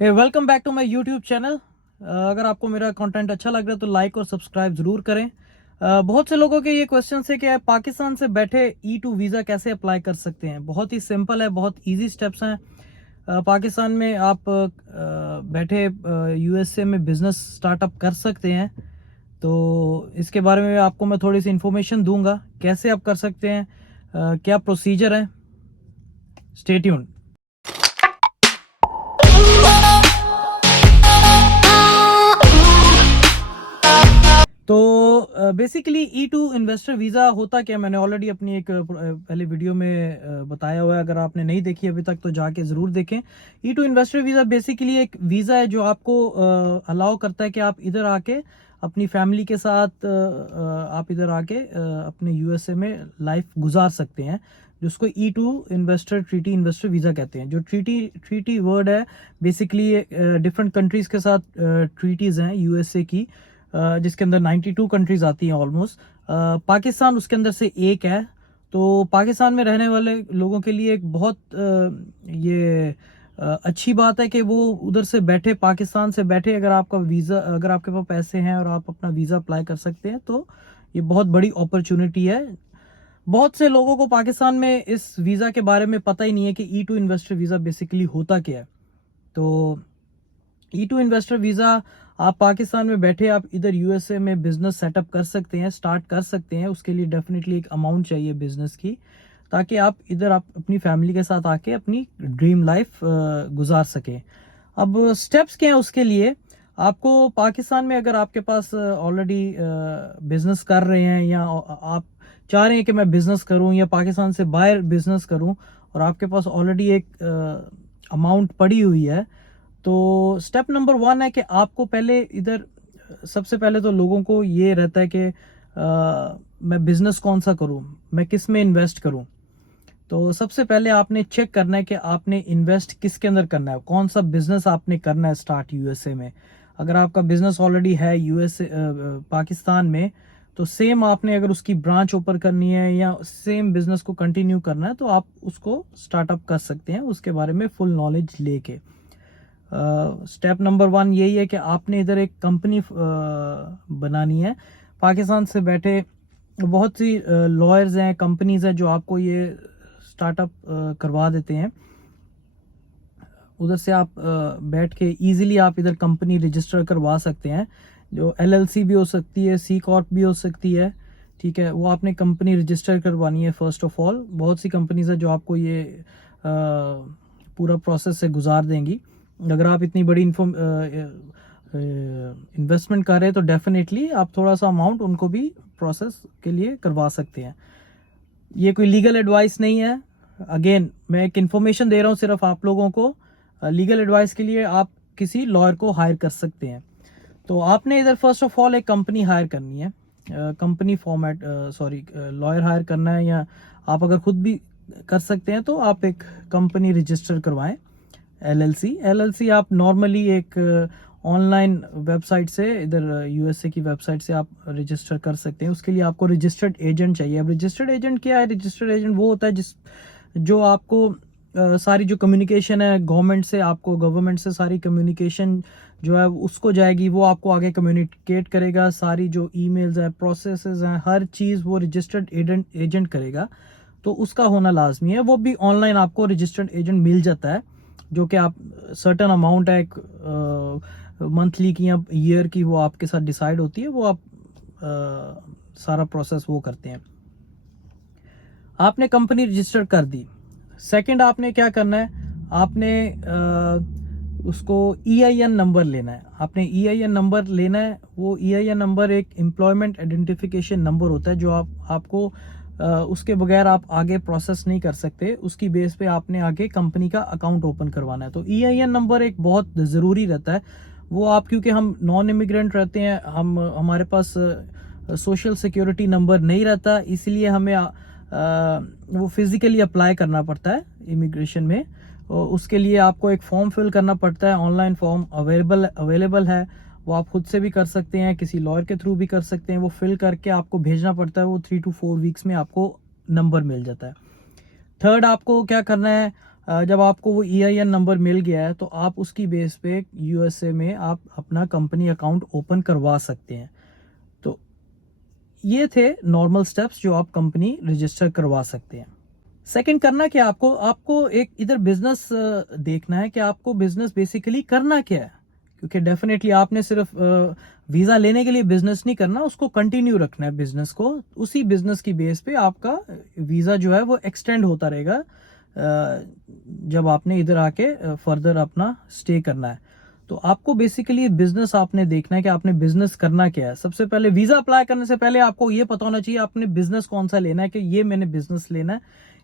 Welcome back to my YouTube channel. अगर आपको मेरा कंटेंट अच्छा लग रहा है तो लाइक और सब्सक्राइब जरूर करें। बहुत से लोगों के ये क्वेश्चन है कि आप पाकिस्तान से बैठे E2 वीज़ा कैसे अप्लाई कर सकते हैं। बहुत ही सिंपल है, बहुत इजी स्टेप्स हैं। पाकिस्तान में आप बैठे USA में बिजनेस स्टार्टअप कर सकते हैं। तो इसके बारे में आपको मैं थोड़ी सी इंफॉर्मेशन दूंगा, कैसे आप कर सकते हैं, क्या प्रोसीजर है। Stay tuned. तो बेसिकली E2 इन्वेस्टर वीज़ा होता क्या, मैंने ऑलरेडी अपनी एक पहले वीडियो में बताया हुआ है। अगर आपने नहीं देखी अभी तक तो जाके ज़रूर देखें। E2 इन्वेस्टर वीज़ा बेसिकली एक वीज़ा है जो आपको अलाउ करता है कि आप इधर आके अपनी फैमिली के साथ आप इधर आके अपने USA में लाइफ गुजार सकते हैं, जिसको E2 investor treaty investor visa कहते हैं। जो ट्रीटी वर्ड है बेसिकली डिफरेंट कंट्रीज़ के साथ ट्रीटीज़ हैं USA की, जिसके अंदर 92 कंट्रीज आती हैं ऑलमोस्ट। पाकिस्तान उसके अंदर से एक है। तो पाकिस्तान में रहने वाले लोगों के लिए एक बहुत ये अच्छी बात है कि वो उधर से बैठे, पाकिस्तान से बैठे, अगर आपका वीज़ा, अगर आपके पास पैसे हैं और आप अपना वीज़ा अप्लाई कर सकते हैं तो ये बहुत बड़ी अपॉर्चुनिटी है। बहुत से लोगों को पाकिस्तान में इस वीज़ा के बारे में पता ही नहीं है कि E2 इन्वेस्टर वीज़ा बेसिकली होता क्या है। तो E2 इन्वेस्टर वीज़ा, आप पाकिस्तान में बैठे आप इधर USA में बिजनेस सेटअप कर सकते हैं, स्टार्ट कर सकते हैं। उसके लिए डेफिनेटली एक अमाउंट चाहिए बिजनेस की, ताकि आप इधर आप अपनी फैमिली के साथ आके अपनी ड्रीम लाइफ गुजार सकें। अब स्टेप्स क्या हैं उसके लिए। आपको पाकिस्तान में अगर आपके पास ऑलरेडी बिजनेस कर रहे हैं, या आप चाह रहे हैं कि मैं बिजनेस करूं या पाकिस्तान से बाहर बिजनेस करूं, और आपके पास ऑलरेडी एक अमाउंट पड़ी हुई है, तो स्टेप नंबर 1 है कि आपको पहले इधर, सबसे पहले तो लोगों को ये रहता है कि मैं बिजनेस कौन सा करूं, मैं किस में इन्वेस्ट करूं। तो सबसे पहले आपने चेक करना है कि आपने इन्वेस्ट किसके अंदर करना है, कौन सा बिजनेस आपने करना है स्टार्ट USA में। अगर आपका बिजनेस ऑलरेडी है USA पाकिस्तान में, तो सेम आपने अगर उसकी ब्रांच ओपन करनी है या सेम बिजनेस को कंटिन्यू करना है तो आप उसको स्टार्टअप कर सकते हैं, उसके बारे में फुल नॉलेज लेके। स्टेप नंबर 1 यही है कि आपने इधर एक कंपनी बनानी है। पाकिस्तान से बैठे बहुत सी लॉयर्स हैं, कंपनीज हैं जो आपको ये स्टार्टअप करवा देते हैं। उधर से आप बैठ के इजीली आप इधर कंपनी रजिस्टर करवा सकते हैं। जो LLC भी हो सकती है, C कॉर्प भी हो सकती है, ठीक है। वो आपने कंपनी रजिस्टर करवानी है फर्स्ट ऑफ ऑल। बहुत सी कंपनीज है जो आपको ये पूरा प्रोसेस से गुजार देंगी। अगर आप इतनी बड़ी इन्वेस्टमेंट कर रहे हैं तो डेफिनेटली आप थोड़ा सा अमाउंट उनको भी प्रोसेस के लिए करवा सकते हैं। ये कोई लीगल एडवाइस नहीं है, अगेन मैं एक इन्फॉर्मेशन दे रहा हूँ सिर्फ आप लोगों को। लीगल एडवाइस के लिए आप किसी लॉयर को हायर कर सकते हैं। तो आपने इधर फर्स्ट ऑफ ऑल एक कंपनी हायर करनी है, कंपनी फॉर्मेट लॉयर हायर करना है, या आप अगर खुद भी कर सकते हैं तो आप एक कंपनी रजिस्टर करवाएं। LLC आप नॉर्मली एक ऑनलाइन वेबसाइट से, इधर USA की वेबसाइट से आप रजिस्टर कर सकते हैं। उसके लिए आपको रजिस्टर्ड एजेंट चाहिए। अब रजिस्टर्ड एजेंट क्या है? रजिस्टर्ड एजेंट वो होता है जो आपको सारी जो कम्युनिकेशन है गवर्नमेंट से सारी कम्युनिकेशन जो है उसको जाएगी, वो आपको आगे कम्युनिकेट करेगा। सारी जो ईमेल्स हैं, प्रोसेसेस हैं, हर चीज़ वो रजिस्टर्ड एजेंट करेगा। तो उसका होना लाजमी है। वो भी ऑनलाइन आपको रजिस्टर्ड एजेंट मिल जाता है, जो कि आप सर्टन अमाउंट है मंथली की या ईयर की, वो आपके साथ डिसाइड होती है। वो आप सारा प्रोसेस वो करते हैं। आपने कंपनी रजिस्टर कर दी। सेकंड आपने क्या करना है, आपने उसको EIN नंबर लेना है। आपने EIN नंबर लेना है। वो EIN नंबर एक एम्प्लॉयमेंट आइडेंटिफिकेशन नंबर होता है, जो आपको उसके बगैर आप आगे प्रोसेस नहीं कर सकते। उसकी बेस पे आपने आगे कंपनी का अकाउंट ओपन करवाना है। तो EIN नंबर एक बहुत ज़रूरी रहता है। वो आप, क्योंकि हम नॉन इमिग्रेंट रहते हैं, हमारे पास सोशल सिक्योरिटी नंबर नहीं रहता, इसलिए हमें वो फिजिकली अप्लाई करना पड़ता है इमिग्रेशन में। और उसके लिए आपको एक फॉर्म फिल करना पड़ता है। ऑनलाइन फॉर्म अवेलेबल है, वो आप खुद से भी कर सकते हैं, किसी लॉयर के थ्रू भी कर सकते हैं। वो फिल करके आपको भेजना पड़ता है। वो 3 to 4 वीक्स में आपको नंबर मिल जाता है। थर्ड आपको क्या करना है, जब आपको वो EIN नंबर मिल गया है तो आप उसकी बेस पे USA में आप अपना कंपनी अकाउंट ओपन करवा सकते हैं। तो ये थे नॉर्मल स्टेप्स जो आप कंपनी रजिस्टर करवा सकते हैं। सेकंड करना क्या, आपको आपको एक इधर बिजनेस देखना है कि आपको बिजनेस बेसिकली करना क्या है, क्योंकि डेफिनेटली आपने सिर्फ वीजा लेने के लिए बिजनेस नहीं करना, उसको कंटिन्यू रखना है बिजनेस को। उसी बिजनेस की बेस पे आपका वीजा जो है वो एक्सटेंड होता रहेगा जब आपने इधर आके फर्दर अपना स्टे करना है। तो आपको बेसिकली बिजनेस आपने देखना है कि आपने बिजनेस करना क्या है। सबसे पहले वीजा अप्लाई करने से पहले आपको ये पता होना चाहिए आपने बिजनेस कौन सा लेना है, कि ये मैंने बिजनेस लेना है,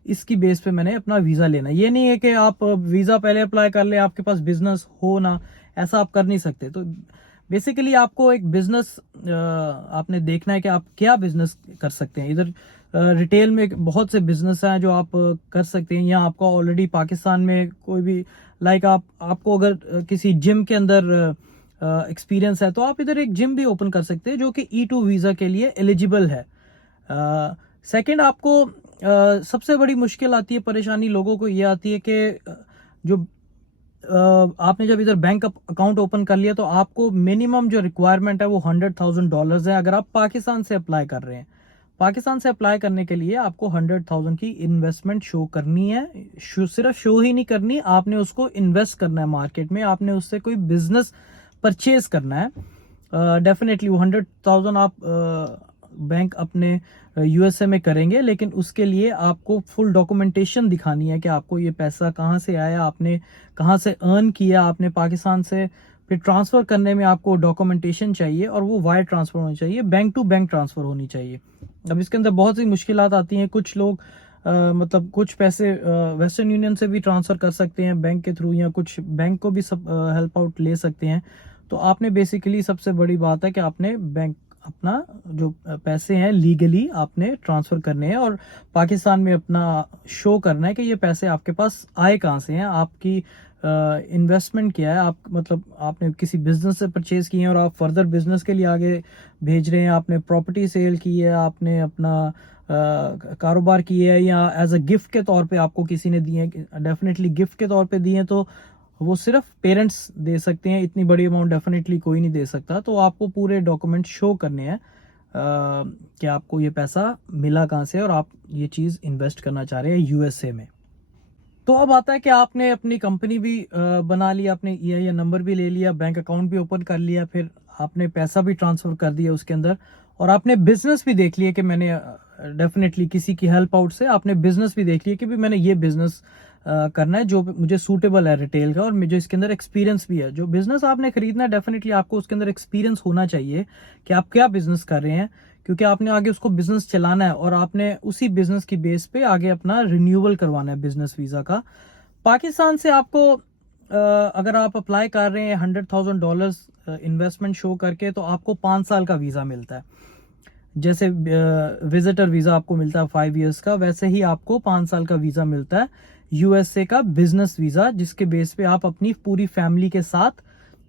इसकी बेस पे मैंने अपना वीजा लेना है। ये नहीं है कि आप वीजा पहले अप्लाई कर ले, आपके पास बिजनेस हो ना, ऐसा आप कर नहीं सकते। तो बेसिकली आपको एक बिजनेस आपने देखना है कि आप क्या बिजनेस कर सकते हैं। इधर रिटेल में बहुत से बिजनेस हैं जो आप कर सकते हैं। या आपका ऑलरेडी पाकिस्तान में कोई भी लाइक आपको अगर किसी जिम के अंदर एक्सपीरियंस है तो आप इधर एक जिम भी ओपन कर सकते हैं जो कि E2 वीजा के लिए एलिजिबल है। सेकंड, आपको सबसे बड़ी मुश्किल आती है, परेशानी लोगों को ये आती है कि जो आपने जब इधर बैंक अकाउंट ओपन कर लिया तो आपको मिनिमम जो रिक्वायरमेंट है वो $100,000 है अगर आप पाकिस्तान से अप्लाई कर रहे हैं। पाकिस्तान से अप्लाई करने के लिए आपको 100,000 की इन्वेस्टमेंट शो करनी है। सिर्फ शो ही नहीं करनी, आपने उसको इन्वेस्ट करना है मार्केट में, आपने उससे कोई बिजनेस परचेज करना है। डेफिनेटली वो 100,000 आप बैंक अपने USA में करेंगे, लेकिन उसके लिए आपको फुल डॉक्यूमेंटेशन दिखानी है कि आपको ये पैसा कहाँ से आया, आपने कहाँ से अर्न किया, आपने पाकिस्तान से फिर ट्रांसफर करने में आपको डॉक्यूमेंटेशन चाहिए और वो वायर ट्रांसफर होनी चाहिए, बैंक टू बैंक ट्रांसफर होनी चाहिए। अब इसके अंदर बहुत सी मुश्किलात आती हैं। कुछ लोग मतलब कुछ पैसे वेस्टर्न यूनियन से भी ट्रांसफर कर सकते हैं बैंक के थ्रू, या कुछ बैंक को भी सब हेल्प आउट ले सकते हैं। तो आपने बेसिकली सबसे बड़ी बात है कि आपने बैंक अपना जो पैसे हैं लीगली आपने ट्रांसफर करने हैं और पाकिस्तान में अपना शो करना है कि ये पैसे आपके पास आए कहाँ से हैं, आपकी इन्वेस्टमेंट क्या है, आप मतलब आपने किसी बिजनेस से परचेज किए हैं और आप फर्दर बिजनेस के लिए आगे भेज रहे हैं, आपने प्रॉपर्टी सेल की है, आपने अपना कारोबार किया है, या एज अ गिफ्ट के तौर पे आपको किसी ने दिए हैं। डेफिनेटली गिफ्ट के तौर पे दिए हैं तो वो सिर्फ पेरेंट्स दे सकते हैं, इतनी बड़ी अमाउंट डेफिनेटली कोई नहीं दे सकता। तो आपको पूरे डॉक्यूमेंट शो करने हैं कि आपको ये पैसा मिला कहाँ से और आप ये चीज़ इन्वेस्ट करना चाह रहे हैं USA में। तो अब आता है कि आपने अपनी कंपनी भी बना लिया, आपने EIN नंबर भी ले लिया, बैंक अकाउंट भी ओपन कर लिया, फिर आपने पैसा भी ट्रांसफर कर दिया उसके अंदर, और आपने बिजनेस भी देख लिया कि मैंने डेफिनेटली किसी की हेल्प आउट से आपने बिजनेस भी देख लिया कि भी मैंने ये बिजनेस करना है जो मुझे सूटेबल है रिटेल का और मुझे इसके अंदर एक्सपीरियंस भी है। जो बिजनेस आपने खरीदना है डेफिनेटली आपको उसके अंदर एक्सपीरियंस होना चाहिए कि आप क्या बिजनेस कर रहे हैं, क्योंकि आपने आगे उसको बिजनेस चलाना है और आपने उसी बिजनेस की बेस पे आगे अपना रिन्यूअल करवाना है बिजनेस वीजा का। पाकिस्तान से आपको अगर आप अप्लाई कर रहे हैं $100,000 इन्वेस्टमेंट शो करके तो आपको 5 साल का वीजा मिलता है। जैसे विजिटर वीजा आपको मिलता है 5 इयर्स का, वैसे ही आपको 5 साल का वीजा मिलता है USA का बिजनेस वीजा, जिसके बेस पे आप अपनी पूरी फैमिली के साथ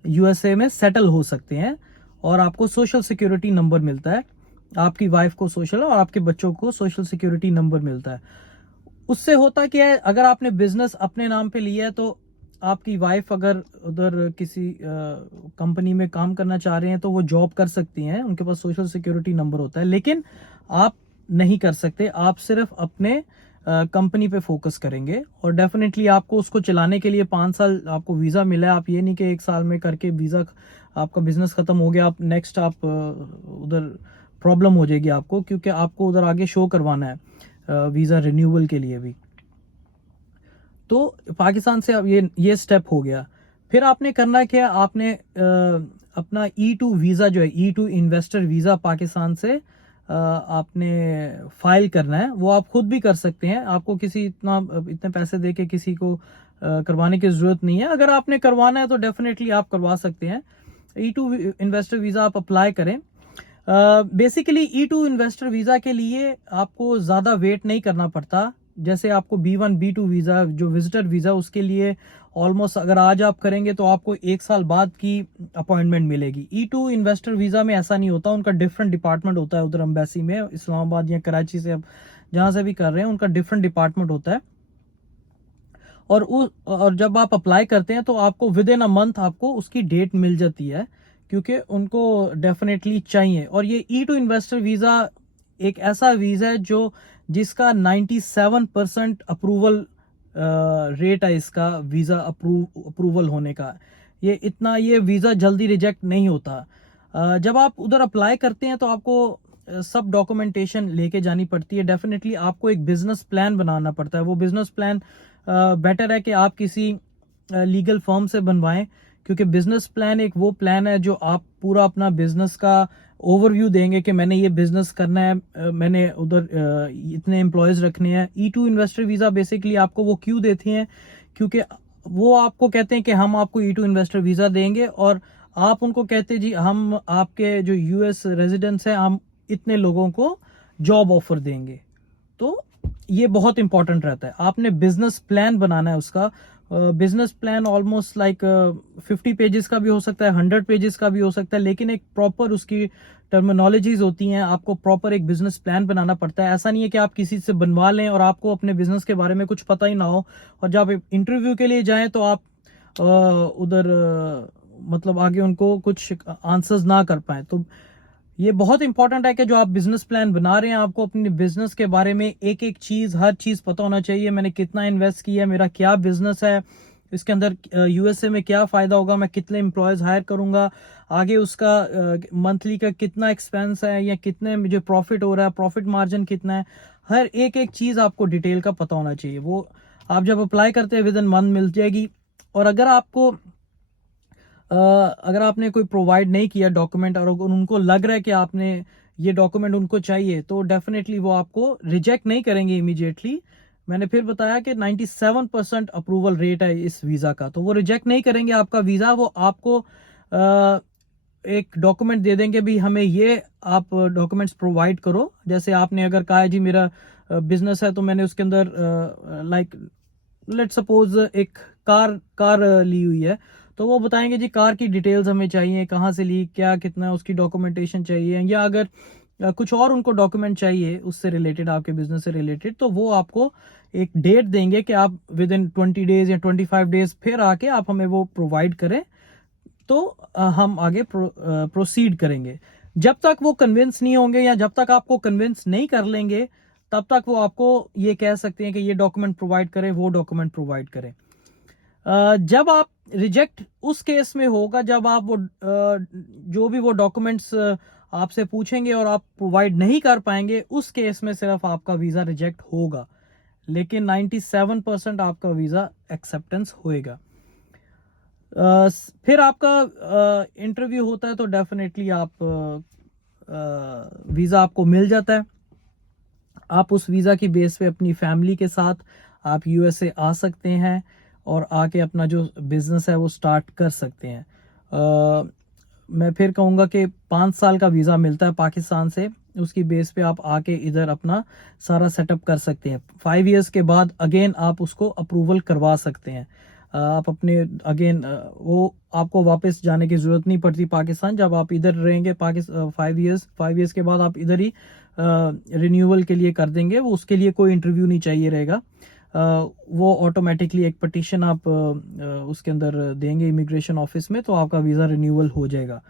USA में सेटल हो सकते हैं और आपको सोशल सिक्योरिटी नंबर मिलता है, आपकी वाइफ को सोशल और आपके बच्चों को सोशल सिक्योरिटी नंबर मिलता है। उससे होता क्या है, अगर आपने बिजनेस अपने नाम पे लिया है तो आपकी वाइफ अगर उधर किसी कंपनी में काम करना चाह रहे हैं तो वो जॉब कर सकती हैं, उनके पास सोशल सिक्योरिटी नंबर होता है, लेकिन आप नहीं कर सकते। आप सिर्फ अपने कंपनी पे फोकस करेंगे और डेफिनेटली आपको उसको चलाने के लिए 5 साल आपको वीजा मिला है। आप ये नहीं कि 1 साल में करके वीजा आपका बिजनेस खत्म हो गया, आप नेक्स्ट आप उधर प्रॉब्लम हो जाएगी आपको, क्योंकि आपको उधर आगे शो करवाना है वीजा रिन्यूअल के लिए भी। तो पाकिस्तान से अब ये स्टेप हो गया। फिर आपने करना क्या, आपने अपना E2 वीजा जो है, E2 इन्वेस्टर वीजा पाकिस्तान से आपने फाइल करना है। वो आप खुद भी कर सकते हैं, आपको इतने पैसे दे के किसी को करवाने की जरूरत नहीं है। अगर आपने करवाना है तो डेफिनेटली आप करवा सकते हैं। E2 इन्वेस्टर वीजा आप अप्लाई करें। बेसिकली E2 इन्वेस्टर वीजा के लिए आपको ज्यादा वेट नहीं करना पड़ता। जैसे आपको B1 B2 वीजा जो विजिटर वीजा, उसके लिए ऑलमोस्ट अगर आज आप करेंगे तो आपको 1 साल बाद की अपॉइंटमेंट मिलेगी। E2 इन्वेस्टर वीजा में ऐसा नहीं होता, उनका डिफरेंट डिपार्टमेंट होता है उधर एम्बेसी में, इस्लामाबाद या कराची से आप जहां से भी कर रहे हैं उनका डिफरेंट डिपार्टमेंट होता है। और जब आप अप्लाई करते हैं तो आपको विद इन अ मंथ आपको उसकी डेट मिल जाती है, क्योंकि उनको डेफिनेटली चाहिए। और ये E2 इन्वेस्टर वीज़ा एक ऐसा वीज़ा है जो जिसका 97% अप्रूवल रेट है, इसका वीज़ा अप्रूवल होने का। ये वीज़ा जल्दी रिजेक्ट नहीं होता। जब आप उधर अप्लाई करते हैं तो आपको सब डॉक्यूमेंटेशन लेके जानी पड़ती है। डेफिनेटली आपको एक बिजनेस प्लान बनाना पड़ता है। वो बिजनेस प्लान बेटर है कि आप किसी लीगल फर्म से बनवाएं, क्योंकि बिजनेस प्लान एक वो प्लान है जो आप पूरा अपना बिजनेस का ओवरव्यू देंगे कि मैंने ये बिजनेस करना है, मैंने उधर इतने एम्प्लॉयज रखने हैं। E2 इन्वेस्टर वीज़ा बेसिकली आपको वो क्यों देती हैं, क्योंकि वो आपको कहते हैं कि हम आपको E2 इन्वेस्टर वीज़ा देंगे, और आप उनको कहते हैं जी हम आपके जो US रेजिडेंट्स हैं, हम इतने लोगों को जॉब ऑफर देंगे। तो ये बहुत इंपॉर्टेंट रहता है। आपने बिजनेस प्लान बनाना है उसका। Business plan almost like 50 pages का भी हो सकता है, 100 पेजेस का भी हो सकता है, लेकिन एक प्रॉपर उसकी टर्मिनोलॉजीज होती हैं। आपको प्रॉपर एक बिजनेस प्लान बनाना पड़ता है। ऐसा नहीं है कि आप किसी से बनवा लें और आपको अपने बिजनेस के बारे में कुछ पता ही ना हो, और जब आप इंटरव्यू के लिए जाएं तो आप उधर मतलब आगे उनको कुछ आंसर्स ना कर पाए। तो ये बहुत इंपॉर्टेंट है कि जो आप बिजनेस प्लान बना रहे हैं, आपको अपने बिजनेस के बारे में एक एक चीज, हर चीज पता होना चाहिए। मैंने कितना इन्वेस्ट किया है, मेरा क्या बिजनेस है, इसके अंदर USA में क्या फायदा होगा, मैं कितने एम्प्लॉयज हायर करूंगा, आगे उसका मंथली का कितना एक्सपेंस है, या कितने मुझे प्रॉफिट हो रहा है, प्रॉफिट मार्जिन कितना है, हर एक एक चीज आपको डिटेल का पता होना चाहिए। वो आप जब अप्लाई करते हैं विद इन मंथ मिल जाएगी। और अगर आपने कोई प्रोवाइड नहीं किया डॉक्यूमेंट, और उनको लग रहा है कि आपने ये डॉक्यूमेंट उनको चाहिए, तो डेफिनेटली वो आपको रिजेक्ट नहीं करेंगे इमीडिएटली। मैंने फिर बताया कि 97% अप्रूवल रेट है इस वीज़ा का, तो वो रिजेक्ट नहीं करेंगे आपका वीज़ा। वो आपको एक डॉक्यूमेंट दे देंगे भी, हमें ये आप डॉक्यूमेंट्स प्रोवाइड करो। जैसे आपने अगर कहा है जी मेरा बिजनेस है, तो मैंने उसके अंदर लाइक लेट सपोज एक कार ली हुई है, तो वो बताएंगे जी कार की डिटेल्स हमें चाहिए, कहाँ से ली, क्या कितना उसकी डॉक्यूमेंटेशन चाहिए, या अगर कुछ और उनको डॉक्यूमेंट चाहिए उससे रिलेटेड, आपके बिजनेस से रिलेटेड, तो वो आपको एक डेट देंगे कि आप विद इन 20 डेज या 25 डेज फिर आके आप हमें वो प्रोवाइड करें, तो हम आगे प्रोसीड करेंगे। जब तक वो कन्विंस नहीं होंगे, या जब तक आपको कन्विंस नहीं कर लेंगे, तब तक वो आपको ये कह सकते हैं कि ये डॉक्यूमेंट प्रोवाइड करें, वो डॉक्यूमेंट प्रोवाइड करें। जब आप रिजेक्ट उस केस में होगा जब आप वो जो भी वो डॉक्यूमेंट्स आपसे पूछेंगे और आप प्रोवाइड नहीं कर पाएंगे, उस केस में सिर्फ आपका वीजा रिजेक्ट होगा, लेकिन 97% आपका वीजा एक्सेप्टेंस होएगा। फिर आपका इंटरव्यू होता है, तो डेफिनेटली आप वीजा आपको मिल जाता है। आप उस वीजा की बेस पे अपनी फैमिली के साथ आप USA आ सकते हैं, और आके अपना जो बिजनेस है वो स्टार्ट कर सकते हैं। मैं फिर कहूँगा कि 5 साल का वीज़ा मिलता है पाकिस्तान से, उसकी बेस पे आप आके इधर अपना सारा सेटअप कर सकते हैं। 5 इयर्स के बाद अगेन आप उसको अप्रूवल करवा सकते हैं। आप अपने अगेन वो आपको वापस जाने की ज़रूरत नहीं पड़ती पाकिस्तान, जब आप इधर रहेंगे 5 इयर्स के बाद आप इधर ही रिन्यूअल के लिए कर देंगे। वो उसके लिए कोई इंटरव्यू नहीं चाहिए रहेगा। वो ऑटोमेटिकली एक पटिशन आप उसके अंदर देंगे इमिग्रेशन ऑफिस में, तो आपका वीज़ा रिन्यूअल हो जाएगा।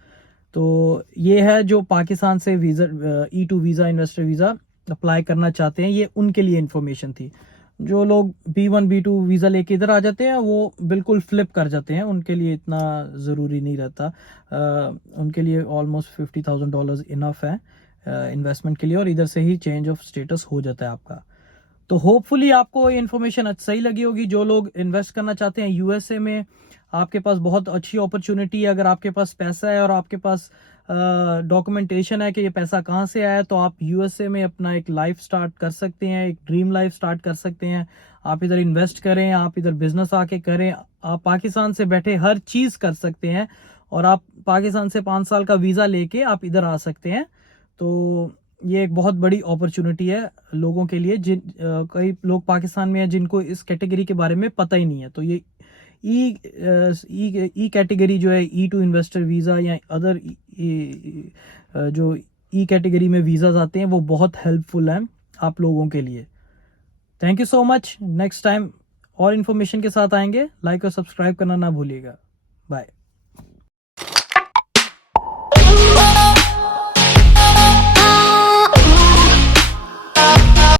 तो ये है जो पाकिस्तान से visa E2 visa, investor visa apply करना चाहते हैं, ये उनके लिए इन्फॉर्मेशन थी। जो लोग B1 B2 वीज़ा लेके इधर आ जाते हैं, वो बिल्कुल फ्लिप कर जाते हैं, उनके लिए इतना ज़रूरी नहीं रहता। उनके लिए ऑलमोस्ट $50,000 इनफ है इन्वेस्टमेंट के लिए, और इधर से ही चेंज ऑफ स्टेटस हो जाता है आपका। तो होपफुली आपको ये इन्फॉर्मेशन सही लगी होगी। जो लोग इन्वेस्ट करना चाहते हैं USA में, आपके पास बहुत अच्छी अपॉर्चुनिटी है। अगर आपके पास पैसा है और आपके पास डॉक्यूमेंटेशन है कि ये पैसा कहाँ से आया, तो आप USA में अपना एक लाइफ स्टार्ट कर सकते हैं, एक ड्रीम लाइफ स्टार्ट कर सकते हैं। आप इधर इन्वेस्ट करें, आप इधर बिजनेस आके करें, आप पाकिस्तान से बैठे हर चीज़ कर सकते हैं, और आप पाकिस्तान से 5 साल का वीज़ा लेके आप इधर आ सकते हैं। तो ये एक बहुत बड़ी अपॉर्चुनिटी है लोगों के लिए, कई लोग पाकिस्तान में हैं जिनको इस कैटेगरी के बारे में पता ही नहीं है। तो ये ई कैटेगरी जो है, E2 इन्वेस्टर वीज़ा या अदर जो ई कैटेगरी में वीज़ाज आते हैं, वो बहुत हेल्पफुल हैं आप लोगों के लिए। Thank you so much. Next time और इन्फॉर्मेशन के साथ आएंगे। लाइक और सब्सक्राइब करना ना भूलिएगा। बाय।